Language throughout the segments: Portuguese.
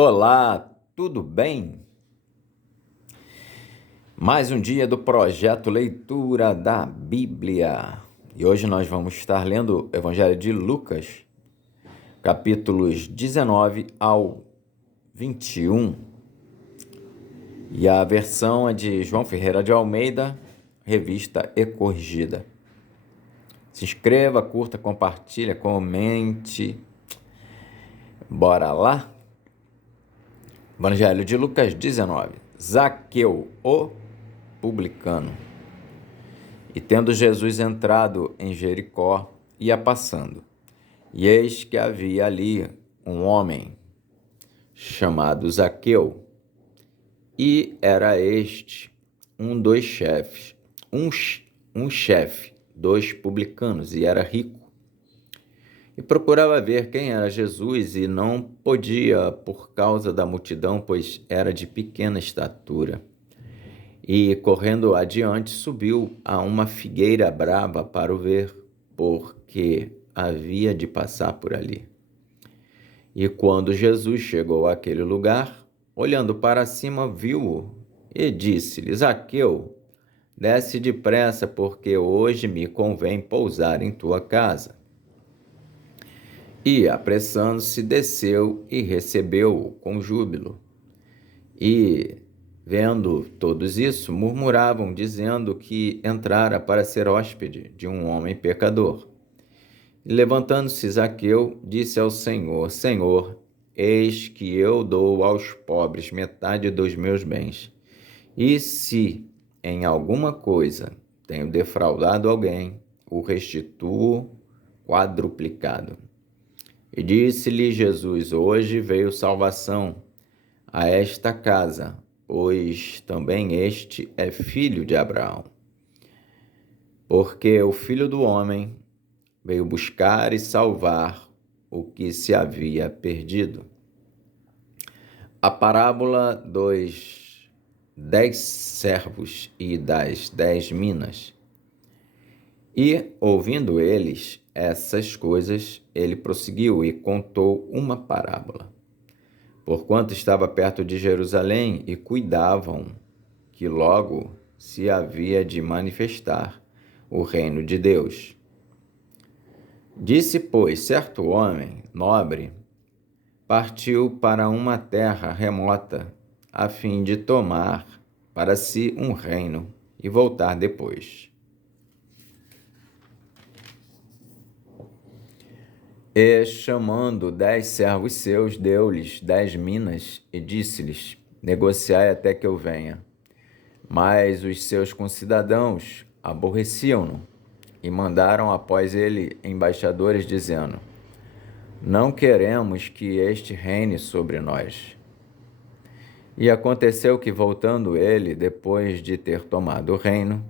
Olá, tudo bem? Mais um dia do projeto Leitura da Bíblia. E hoje nós vamos estar lendo o Evangelho de Lucas, capítulos 19 ao 21. E a versão é de João Ferreira de Almeida, revista e corrigida. Se inscreva, curta, compartilha, comente. Bora lá? Evangelho de Lucas 19. Zaqueu, o publicano. E tendo Jesus entrado em Jericó, ia passando. E eis que havia ali um homem chamado Zaqueu, e era este um dos chefes, um chefe dos publicanos, e era rico. E procurava ver quem era Jesus, e não podia por causa da multidão, pois era de pequena estatura. E, correndo adiante, subiu a uma figueira brava para o ver, porque havia de passar por ali. E quando Jesus chegou àquele lugar, olhando para cima, viu-o e disse-lhe: Zaqueu, desce depressa, porque hoje me convém pousar em tua casa. E, apressando-se, desceu e recebeu-o com júbilo. E, vendo todos isso, murmuravam, dizendo que entrara para ser hóspede de um homem pecador. E, levantando-se Zaqueu, disse ao Senhor: Senhor, eis que eu dou aos pobres metade dos meus bens. E se em alguma coisa tenho defraudado alguém, o restituo quadruplicado. E disse-lhe Jesus: Hoje veio salvação a esta casa, pois também este é filho de Abraão. Porque o Filho do Homem veio buscar e salvar o que se havia perdido. A parábola dos 10 servos e das 10 minas. E, ouvindo eles essas coisas, ele prosseguiu e contou uma parábola. Porquanto estava perto de Jerusalém e cuidavam que logo se havia de manifestar o reino de Deus. Disse, pois, certo homem nobre, partiu para uma terra remota, a fim de tomar para si um reino e voltar depois. E, chamando 10 servos seus, deu-lhes 10 minas e disse-lhes: negociai até que eu venha. Mas os seus concidadãos aborreciam-no e mandaram após ele embaixadores, dizendo: não queremos que este reine sobre nós. E aconteceu que, voltando ele, depois de ter tomado o reino,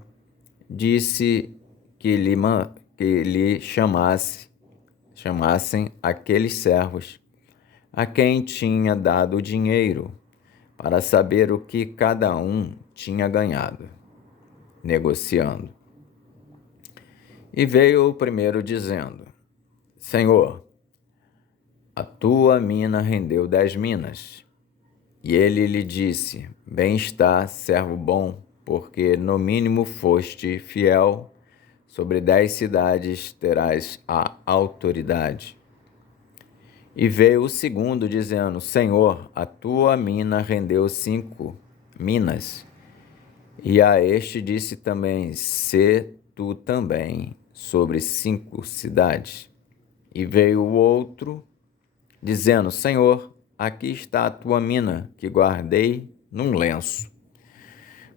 disse que lhe chamassem aqueles servos a quem tinha dado o dinheiro, para saber o que cada um tinha ganhado, negociando. E veio o primeiro dizendo: Senhor, a tua mina rendeu 10 minas. E ele lhe disse: bem está, servo bom, porque no mínimo foste fiel, sobre 10 cidades terás a autoridade. E veio o segundo dizendo: Senhor, a tua mina rendeu 5 minas. E a este disse também: sê tu também sobre 5 cidades. E veio o outro dizendo: Senhor, aqui está a tua mina, que guardei num lenço.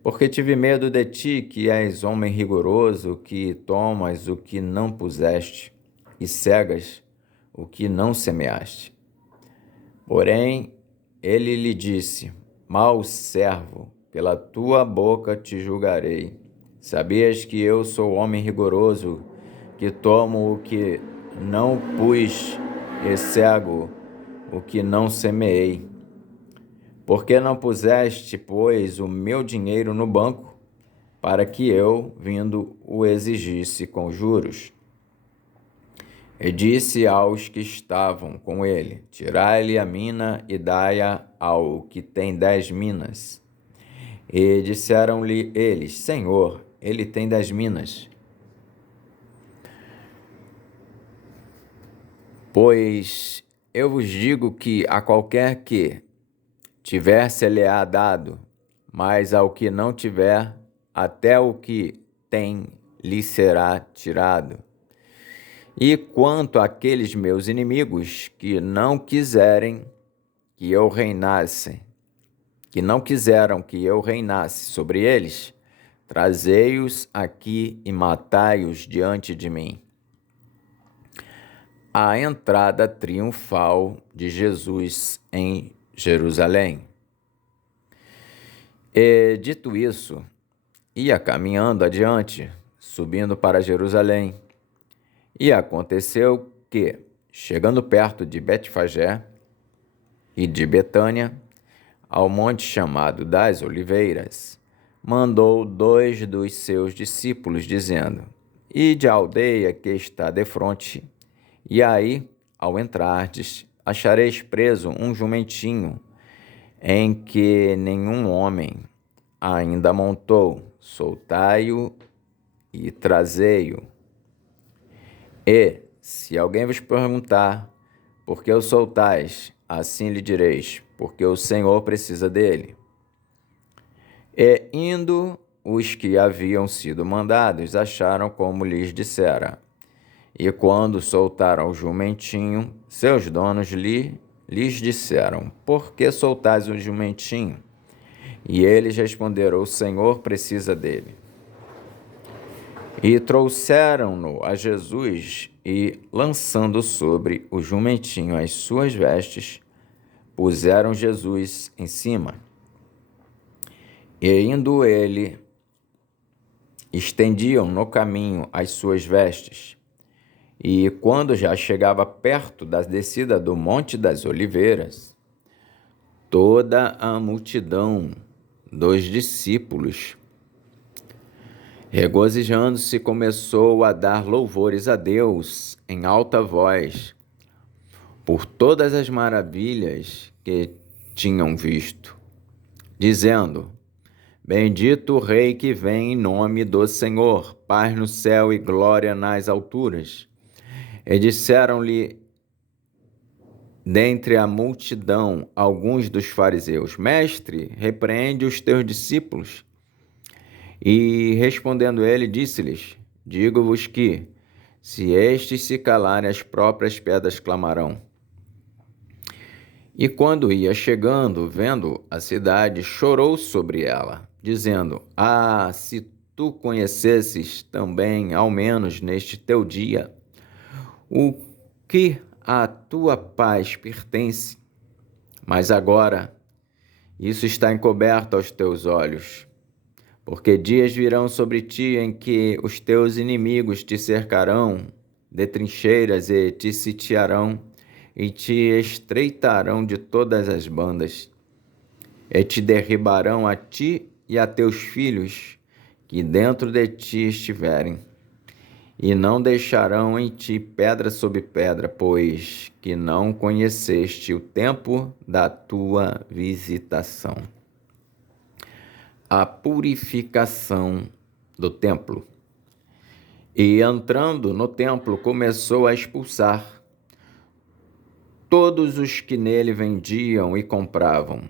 Porque tive medo de ti, que és homem rigoroso, que tomas o que não puseste, e cegas o que não semeaste. Porém, ele lhe disse: mau servo, pela tua boca te julgarei. Sabias que eu sou homem rigoroso, que tomo o que não pus, e cego o que não semeei. Por que não puseste, pois, o meu dinheiro no banco, para que eu, vindo, o exigisse com juros? E disse aos que estavam com ele: Tirai-lhe a mina e dai-a ao que tem 10 minas. E disseram-lhe eles: Senhor, ele tem 10 minas. Pois eu vos digo que a qualquer que tiver se-lhe-á dado, mas ao que não tiver, até o que tem lhe será tirado. E quanto àqueles meus inimigos que não quiseram que eu reinasse sobre eles, trazei-os aqui e matai-os diante de mim. A entrada triunfal de Jesus em Jerusalém. E, dito isso, ia caminhando adiante, subindo para Jerusalém. E aconteceu que, chegando perto de Betfagé e de Betânia, ao monte chamado das Oliveiras, mandou 2 dos seus discípulos, dizendo: Ide à aldeia que está defronte, e aí, ao entrardes, achareis preso um jumentinho, em que nenhum homem ainda montou. Soltai-o e trazei-o. E, se alguém vos perguntar, por que o soltais? Assim lhe direis, porque o Senhor precisa dele. E, indo, os que haviam sido mandados acharam como lhes dissera. E quando soltaram o jumentinho, seus donos lhes disseram: Por que soltais o jumentinho? E eles responderam: O Senhor precisa dele. E trouxeram-no a Jesus e, lançando sobre o jumentinho as suas vestes, puseram Jesus em cima. E indo ele, estendiam no caminho as suas vestes. E quando já chegava perto da descida do Monte das Oliveiras, toda a multidão dos discípulos, regozijando-se, começou a dar louvores a Deus em alta voz, por todas as maravilhas que tinham visto, dizendo: Bendito o Rei que vem em nome do Senhor, paz no céu e glória nas alturas. E disseram-lhe dentre a multidão alguns dos fariseus: Mestre, repreende os teus discípulos. E respondendo ele, disse-lhes: Digo-vos que, se estes se calarem, as próprias pedras clamarão. E quando ia chegando, vendo a cidade, chorou sobre ela, dizendo: Ah, se tu conhecesses também, ao menos neste teu dia, o que à tua paz pertence, mas agora isso está encoberto aos teus olhos. Porque dias virão sobre ti em que os teus inimigos te cercarão de trincheiras e te sitiarão e te estreitarão de todas as bandas, e te derribarão a ti e a teus filhos que dentro de ti estiverem, e não deixarão em ti pedra sobre pedra, pois que não conheceste o tempo da tua visitação. A purificação do templo. E entrando no templo, começou a expulsar todos os que nele vendiam e compravam,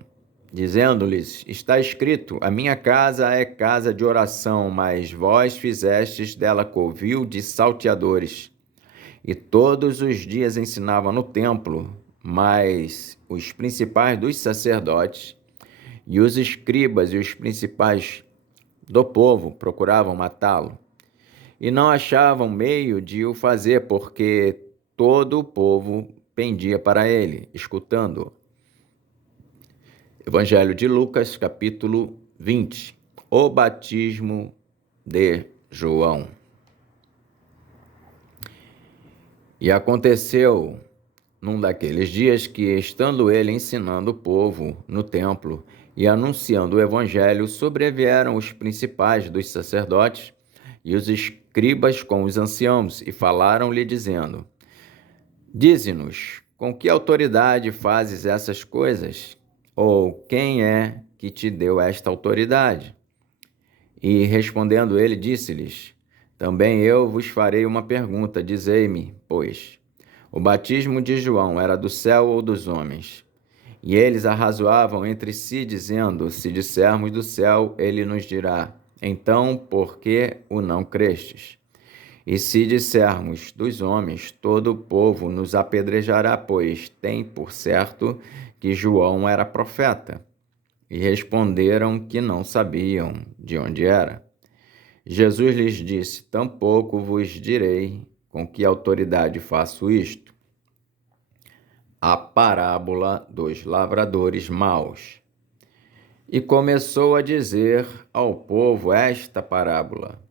dizendo-lhes: Está escrito, a minha casa é casa de oração, mas vós fizestes dela covil de salteadores. E todos os dias ensinava no templo, mas os principais dos sacerdotes e os escribas e os principais do povo procuravam matá-lo, e não achavam meio de o fazer, porque todo o povo pendia para ele, escutando-o. Evangelho de Lucas, capítulo 20. O batismo de João. E aconteceu num daqueles dias que, estando ele ensinando o povo no templo e anunciando o evangelho, sobrevieram os principais dos sacerdotes e os escribas com os anciãos e falaram-lhe, dizendo: Dize-nos, com que autoridade fazes essas coisas? Ou quem é que te deu esta autoridade? E respondendo ele, disse-lhes, também eu vos farei uma pergunta, dizei-me, pois, o batismo de João era do céu ou dos homens? E eles arrazoavam entre si, dizendo, se dissermos do céu, ele nos dirá, então, por que o não crestes? E se dissermos dos homens, todo o povo nos apedrejará, pois tem por certo que João era profeta. E responderam que não sabiam de onde era. Jesus lhes disse, tampouco vos direi com que autoridade faço isto. A parábola dos lavradores maus. E começou a dizer ao povo esta parábola.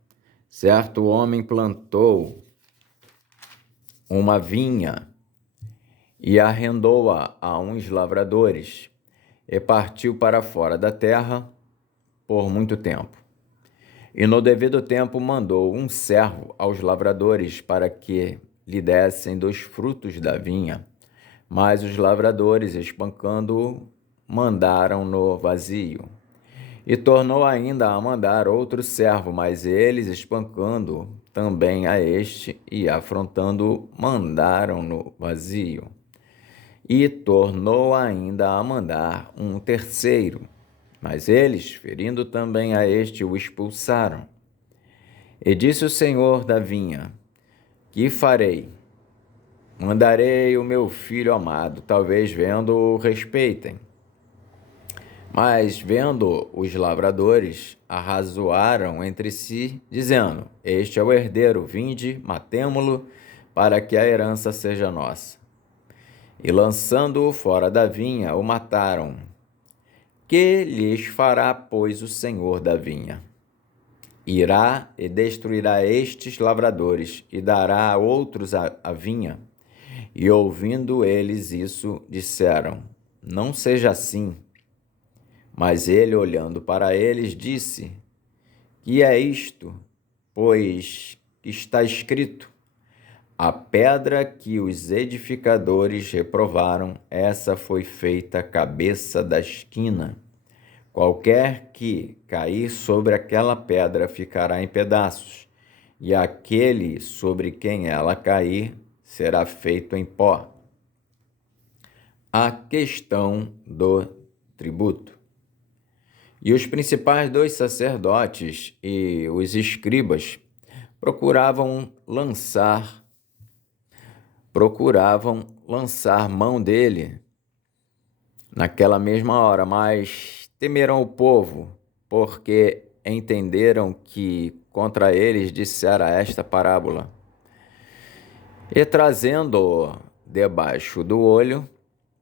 Certo homem plantou uma vinha e arrendou-a a uns lavradores e partiu para fora da terra por muito tempo. E no devido tempo mandou um servo aos lavradores para que lhe dessem dos frutos da vinha. Mas os lavradores, espancando-o, mandaram-no vazio. E tornou ainda a mandar outro servo, mas eles, espancando também a este e afrontando-o, mandaram-no vazio. E tornou ainda a mandar um terceiro, mas eles, ferindo também a este, o expulsaram. E disse o Senhor da vinha, que farei? Mandarei o meu filho amado, talvez vendo-o respeitem. Mas, vendo os lavradores, arrazoaram entre si, dizendo, este é o herdeiro, vinde, matemo-lo, para que a herança seja nossa. E lançando-o fora da vinha, o mataram. Que lhes fará, pois, o Senhor da vinha? Irá e destruirá estes lavradores, e dará a outros a vinha. E ouvindo eles isso, disseram, não seja assim. Mas ele, olhando para eles, disse, que é isto? Pois está escrito, a pedra que os edificadores reprovaram, essa foi feita cabeça da esquina. Qualquer que cair sobre aquela pedra ficará em pedaços, e aquele sobre quem ela cair será feito em pó. A questão do tributo. E os principais dos sacerdotes e os escribas procuravam lançar mão dele naquela mesma hora, mas temeram o povo, porque entenderam que contra eles dissera esta parábola. E trazendo-o debaixo do olho,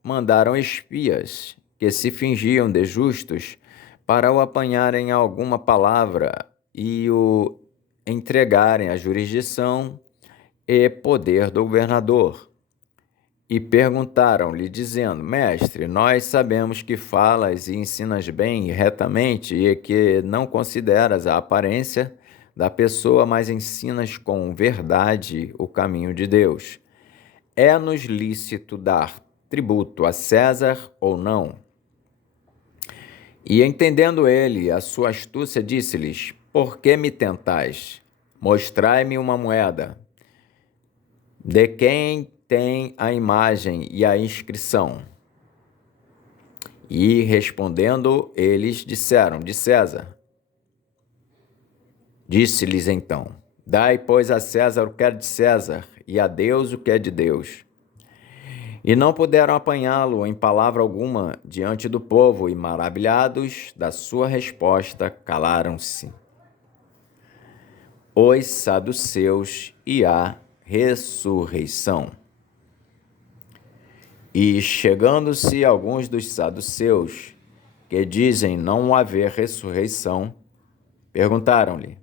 mandaram espias, que se fingiam de justos, para o apanharem alguma palavra e o entregarem à jurisdição e poder do governador. E perguntaram-lhe, dizendo, mestre, nós sabemos que falas e ensinas bem e retamente, e que não consideras a aparência da pessoa, mas ensinas com verdade o caminho de Deus. É-nos lícito dar tributo a César ou não? E entendendo ele a sua astúcia, disse-lhes, por que me tentais? Mostrai-me uma moeda. De quem tem a imagem e a inscrição? E respondendo, eles disseram, de César. Disse-lhes então, dai, pois, a César o que é de César, e a Deus o que é de Deus. E não puderam apanhá-lo em palavra alguma diante do povo, e maravilhados da sua resposta, calaram-se. Os saduceus e a ressurreição. E chegando-se alguns dos saduceus, que dizem não haver ressurreição, perguntaram-lhe,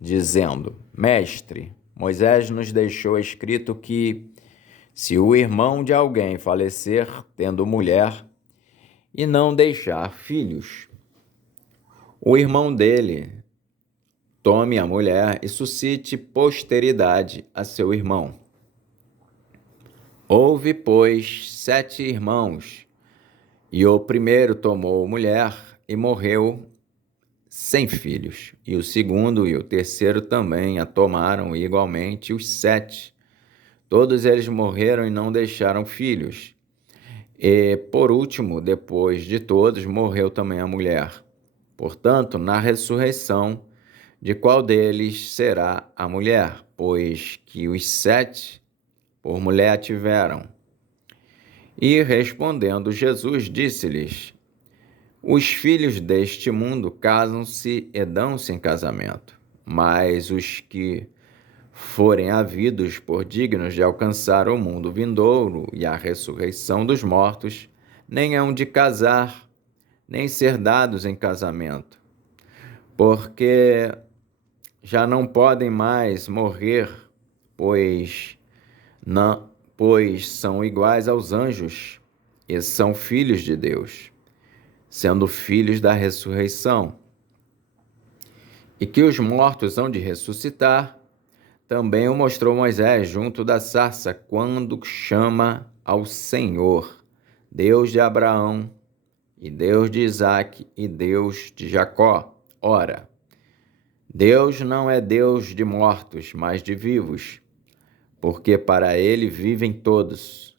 dizendo, mestre, Moisés nos deixou escrito que, se o irmão de alguém falecer, tendo mulher, e não deixar filhos, o irmão dele tome a mulher e suscite posteridade a seu irmão. Houve, pois, 7 irmãos, e o primeiro tomou mulher e morreu sem filhos, e o segundo e o terceiro também a tomaram, e igualmente os 7. Todos eles morreram e não deixaram filhos. E, por último, depois de todos, morreu também a mulher. Portanto, na ressurreição, de qual deles será a mulher? Pois que os 7 por mulher a tiveram. E respondendo Jesus, disse-lhes: os filhos deste mundo casam-se e dão-se em casamento, mas os que forem havidos por dignos de alcançar o mundo vindouro e a ressurreição dos mortos, nem hão de casar, nem ser dados em casamento, porque já não podem mais morrer, pois são iguais aos anjos e são filhos de Deus, sendo filhos da ressurreição. E que os mortos hão de ressuscitar, também o mostrou Moisés junto da sarça, quando chama ao Senhor, Deus de Abraão, e Deus de Isaque, e Deus de Jacó. Ora, Deus não é Deus de mortos, mas de vivos, porque para ele vivem todos.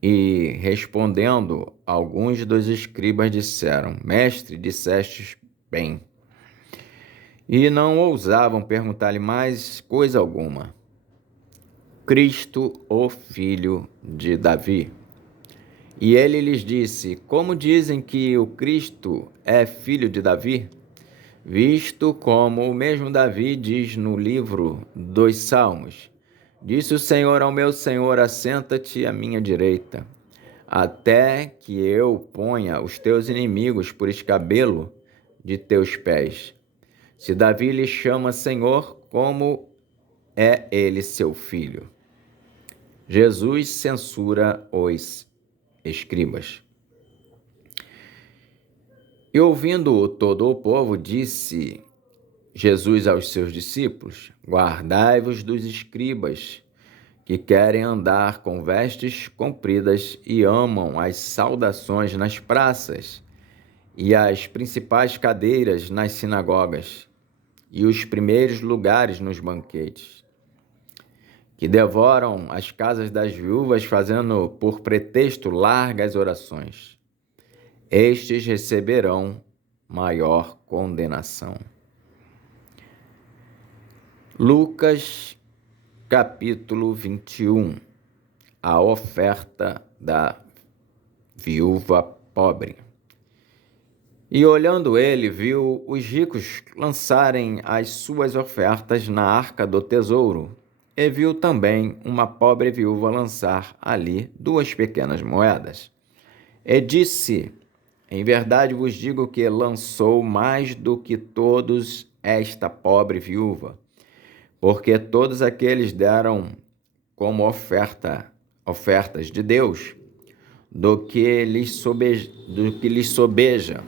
E, respondendo, alguns dos escribas disseram: Mestre, dissestes bem. E não ousavam perguntar-lhe mais coisa alguma. Cristo, o filho de Davi. E ele lhes disse: como dizem que o Cristo é filho de Davi? Visto como o mesmo Davi diz no livro dos Salmos: disse o Senhor ao meu Senhor: assenta-te à minha direita, até que eu ponha os teus inimigos por escabelo de teus pés. Se Davi lhe chama Senhor, como é ele seu filho? Jesus censura os escribas. E ouvindo todo o povo, disse Jesus aos seus discípulos: guardai-vos dos escribas, que querem andar com vestes compridas e amam as saudações nas praças e as principais cadeiras nas sinagogas e os primeiros lugares nos banquetes, que devoram as casas das viúvas, fazendo por pretexto largas orações. Estes receberão maior condenação. Lucas, capítulo 21. A oferta da viúva pobre. E olhando ele, viu os ricos lançarem as suas ofertas na arca do tesouro, e viu também uma pobre viúva lançar ali 2 pequenas moedas. E disse: em verdade vos digo que lançou mais do que todos esta pobre viúva, porque todos aqueles deram como ofertas de Deus, do que lhes sobeja.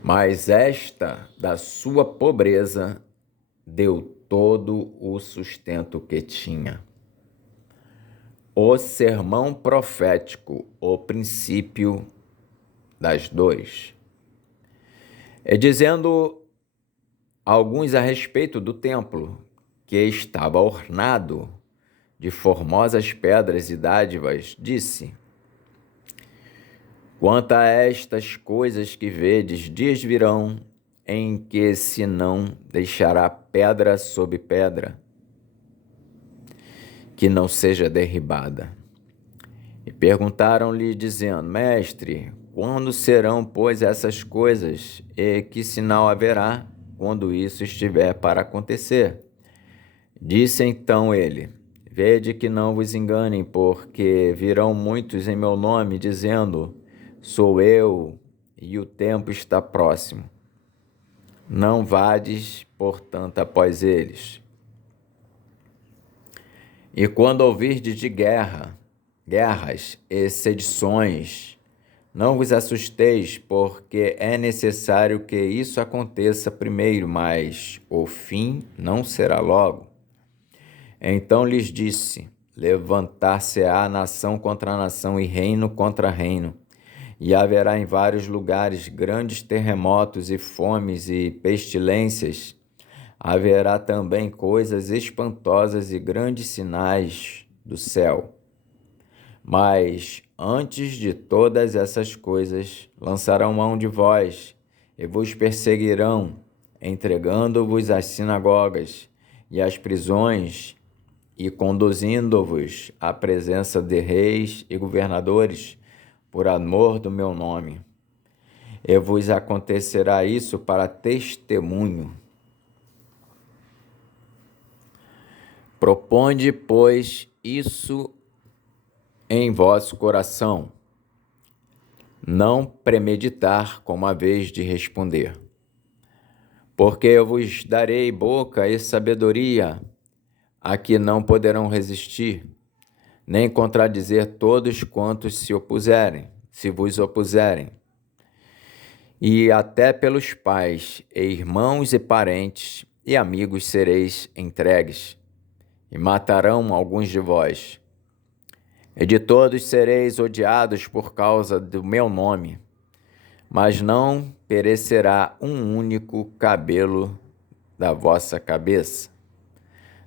Mas esta, da sua pobreza, deu todo o sustento que tinha. O sermão profético, o princípio das dores. Dizendo alguns a respeito do templo, que estava ornado de formosas pedras e dádivas, disse: quanto a estas coisas que vedes, dias virão em que se não deixará pedra sobre pedra, que não seja derribada. E perguntaram-lhe, dizendo: mestre, quando serão, pois, essas coisas, e que sinal haverá quando isso estiver para acontecer? Disse então ele: vede que não vos enganem, porque virão muitos em meu nome, dizendo: sou eu, e o tempo está próximo. Não vades, portanto, após eles. E quando ouvirdes de guerras e sedições, não vos assusteis, porque é necessário que isso aconteça primeiro, mas o fim não será logo. Então lhes disse: levantar-se-á nação contra nação e reino contra reino, e haverá em vários lugares grandes terremotos e fomes e pestilências. Haverá também coisas espantosas e grandes sinais do céu. Mas antes de todas essas coisas, lançarão mão de vós e vos perseguirão, entregando-vos às sinagogas e às prisões e conduzindo-vos à presença de reis e governadores por amor do meu nome. E vos acontecerá isso para testemunho. Proponde, pois, isso em vosso coração, não premeditar como a vez de responder. Porque eu vos darei boca e sabedoria, a que não poderão resistir, nem contradizer todos quantos se vos opuserem. E até pelos pais, e irmãos e parentes, e amigos sereis entregues, e matarão alguns de vós. E de todos sereis odiados por causa do meu nome, mas não perecerá um único cabelo da vossa cabeça.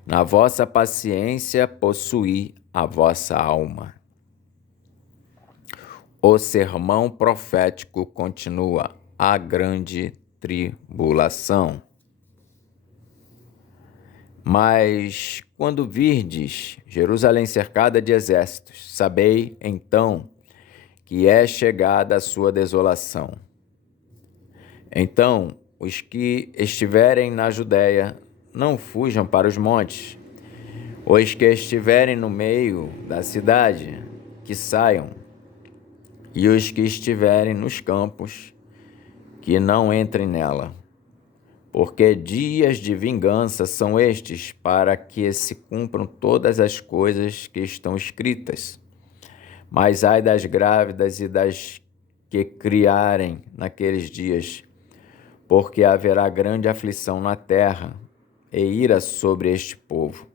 Na vossa paciência possuí a vossa alma. O sermão profético continua: a grande tribulação. Mas quando virdes Jerusalém cercada de exércitos, sabei então que é chegada a sua desolação. Então os que estiverem na Judéia não fujam para os montes. Os que estiverem no meio da cidade, que saiam. E os que estiverem nos campos, que não entrem nela. Porque dias de vingança são estes, para que se cumpram todas as coisas que estão escritas. Mas ai das grávidas e das que criarem naqueles dias, porque haverá grande aflição na terra e ira sobre este povo.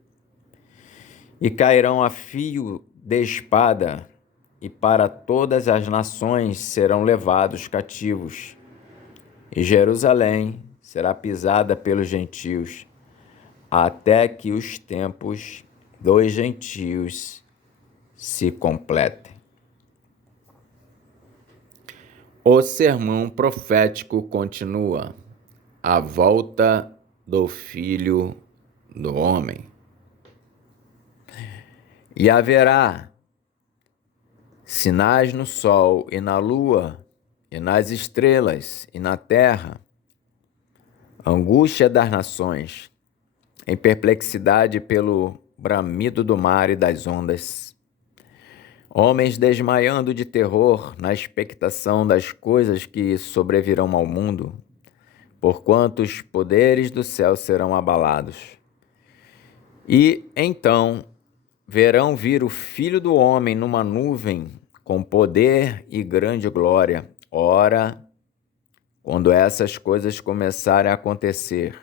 E cairão a fio de espada, e para todas as nações serão levados cativos. E Jerusalém será pisada pelos gentios, até que os tempos dos gentios se completem. O sermão profético continua: a volta do Filho do Homem. E haverá sinais no sol e na lua, e nas estrelas, e na terra, angústia das nações, em perplexidade pelo bramido do mar e das ondas, homens desmaiando de terror na expectação das coisas que sobrevirão ao mundo, porquanto os poderes do céu serão abalados. E então verão vir o Filho do Homem numa nuvem com poder e grande glória. Ora, quando essas coisas começarem a acontecer,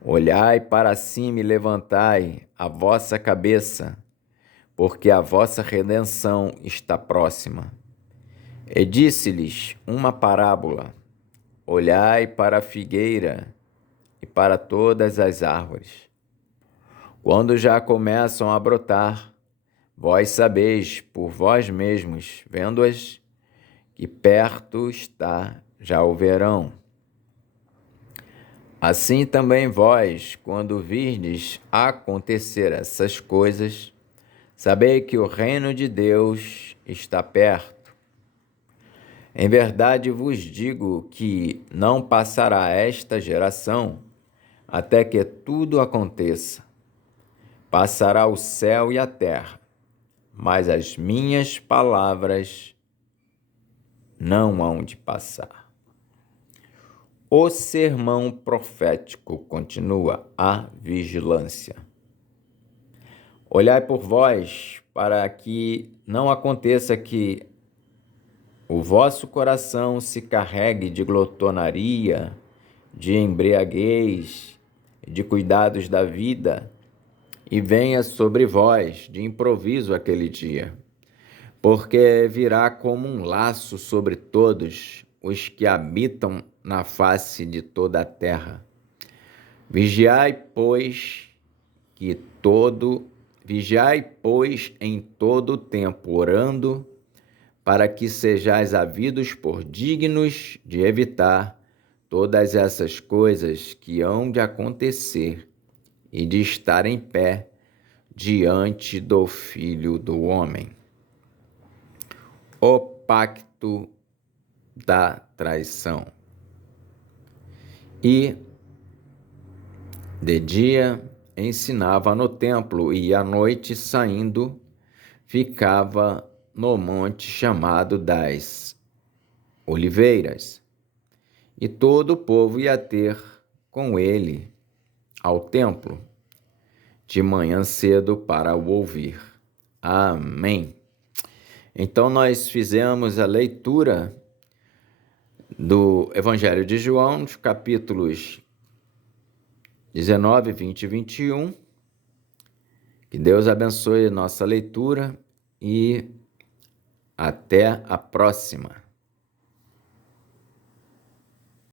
olhai para cima e levantai a vossa cabeça, porque a vossa redenção está próxima. E disse-lhes uma parábola: olhai para a figueira e para todas as árvores. Quando já começam a brotar, vós sabeis por vós mesmos, vendo-as, que perto está já o verão. Assim também vós, quando virdes acontecer essas coisas, sabei que o reino de Deus está perto. Em verdade vos digo que não passará esta geração até que tudo aconteça. Passará o céu e a terra, mas as minhas palavras não hão de passar. O sermão profético continua: a vigilância. Olhai por vós, para que não aconteça que o vosso coração se carregue de glotonaria, de embriaguez, de cuidados da vida, e venha sobre vós de improviso aquele dia, porque virá como um laço sobre todos os que habitam na face de toda a terra. Vigiai, pois, em todo o tempo, orando, para que sejais havidos por dignos de evitar todas essas coisas que hão de acontecer e de estar em pé diante do Filho do Homem. O pacto da traição. E de dia ensinava no templo, e à noite, saindo, ficava no monte chamado das Oliveiras. E todo o povo ia ter com ele ao templo de manhã cedo para o ouvir. Amém. Então nós fizemos a leitura do Evangelho de João, dos capítulos 19, 20 e 21. Que Deus abençoe nossa leitura e até a próxima.